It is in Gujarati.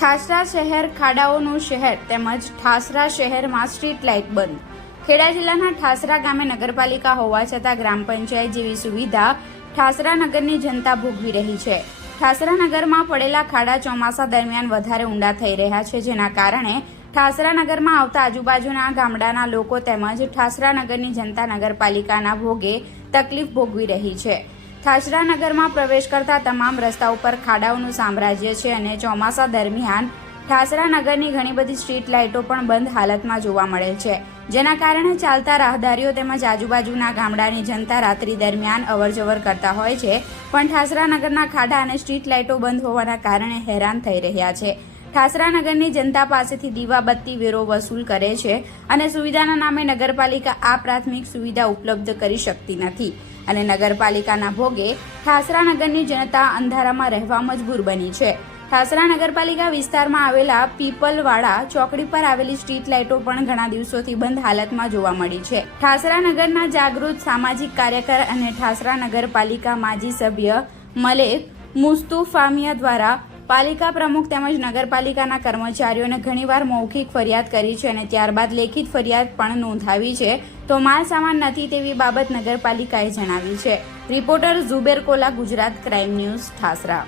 ઠાસરા શહેર ખાડાઓનું શહેર તેમજ ઠાસરા શહેરમાં સ્ટ્રીટ લાઇટ બંધ. ખેડા જિલ્લાના ઠાસરા ગામે નગરપાલિકા હોવા છતાં ગ્રામ પંચાયત જેવી સુવિધા ઠાસરા નગરની જનતા ભોગવી રહી છે. ઠાસરા નગરમાં પડેલા ખાડા ચોમાસા દરમિયાન વધારે ઊંડા થઈ રહ્યા છે, જેના કારણે ઠાસરા નગરમાં આવતા આજુબાજુના ગામડાના લોકો તેમજ ઠાસરા નગરની જનતા નગરપાલિકાના ભોગે તકલીફ ભોગવી રહી છે. ઠાસરા નગરમાં પ્રવેશ કરતા તમામ રસ્તા ઉપર ખાડાઓનું સામ્રાજ્ય છે અને ચોમાસા દરમિયાન ઠાસરા નગરની ઘણી બધી સ્ટ્રીટ લાઇટો પણ બંધ હાલતમાં જોવા મળે છે. જેના કારણે ચાલતા રાહદારીઓ તેમજ આજુબાજુના ગામડાની જનતા રાત્રિ દરમિયાન અવરજવર કરતા હોય છે. પણ ઠાસરા નગરના ખાડા અને સ્ટ્રીટ લાઇટો બંધ હોવાના કારણે હેરાન થઈ રહ્યા છે. ઠાસરા નગરની જનતા પાસેથી દીવાબત્તી વેરો વસૂલ કરે છે અને સુવિધાના નામે નગરપાલિકા આ પ્રાથમિક સુવિધા ઉપલબ્ધ કરી શકતી નથી. અને નગરપાલિકાના ભોગે ઠાસરા નગરની જનતા અંધારામાં રહેવા મજબૂર બની છે. ઠાસરા નગરપાલિકા વિસ્તારમાં આવેલા પીપલવાડા ચોકડી પર આવેલી સ્ટ્રીટ લાઇટો પણ ઘણા દિવસોથી બંધ હાલતમાં જોવા મળી છે. ઠાસરા નગરના જાગૃત સામાજિક કાર્યકર અને ઠાસરા નગરપાલિકા માજી સભ્ય મલેક મુસ્તુફામિયા દ્વારા પાલિકા પ્રમુખ તેમજ નગરપાલિકાના કર્મચારીઓને ઘણીવાર મૌખિક ફરિયાદ કરી છે અને ત્યારબાદ લેખિત ફરિયાદ પણ નોંધાવી છે. તો માલ સામાન નથી તેવી બાબત નગરપાલિકાએ જણાવી છે. Reporter Zuber Kola, Gujarat crime news, Thasra.